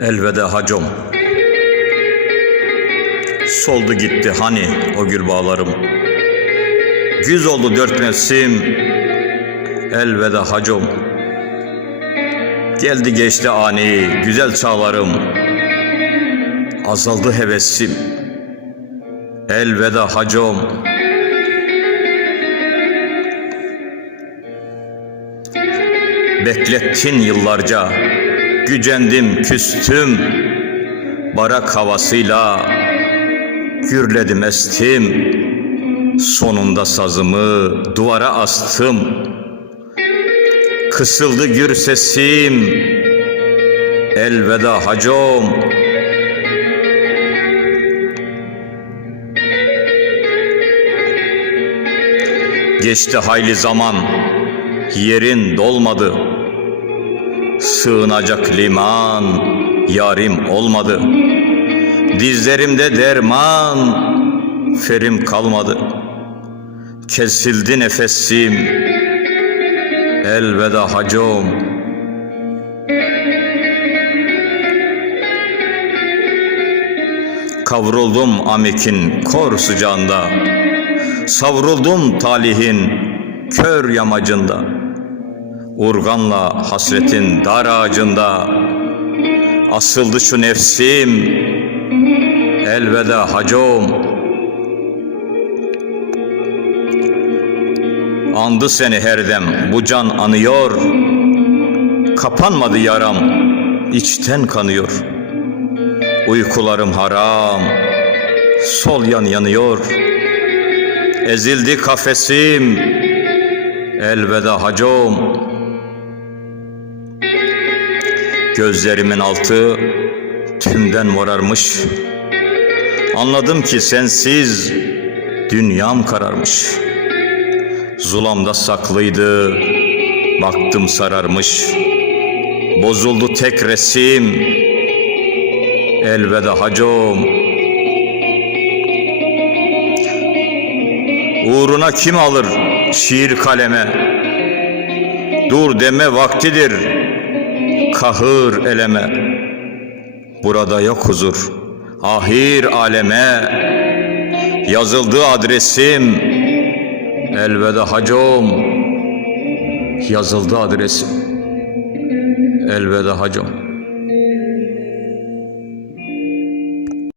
Elveda hacım. Soldu gitti hani o gül bağlarım. Güz oldu dört mevsim. Elveda hacım. Geldi geçti ani güzel çağlarım. Azaldı hevesim. Elveda hacım. Beklettin yıllarca. Gücendim, küstüm. Barak havasıyla gürledim, estim. Sonunda sazımı duvara astım. Kısıldı gür sesim. Elveda hacım. Geçti hayli zaman, yerin dolmadı. Sığınacak liman, yarim olmadı. Dizlerimde derman, ferim kalmadı. Kesildi nefesim, elveda hacım. Kavruldum amikin kor sıcağında. Savruldum talihin kör yamacında. Urganla hasretin dar ağacında. Asıldı şu nefsim. Elveda hacım. Andı seni her dem bu can anıyor. Kapanmadı yaram. içten kanıyor. Uykularım haram. Sol yan yanıyor. Ezildi kafesim. Elveda hacım. Gözlerimin altı tümden morarmış. Anladım ki sensiz dünyam kararmış. Zulamda saklıydı, baktım sararmış. Bozuldu tek resim. Elveda hacım. Uğruna kim alır şiir kaleme? Dur deme vaktidir. Kahır eleme. Burada yok huzur. Ahir aleme. Yazıldı adresim. Elveda hacım. Yazıldı adresim. Elveda hacım.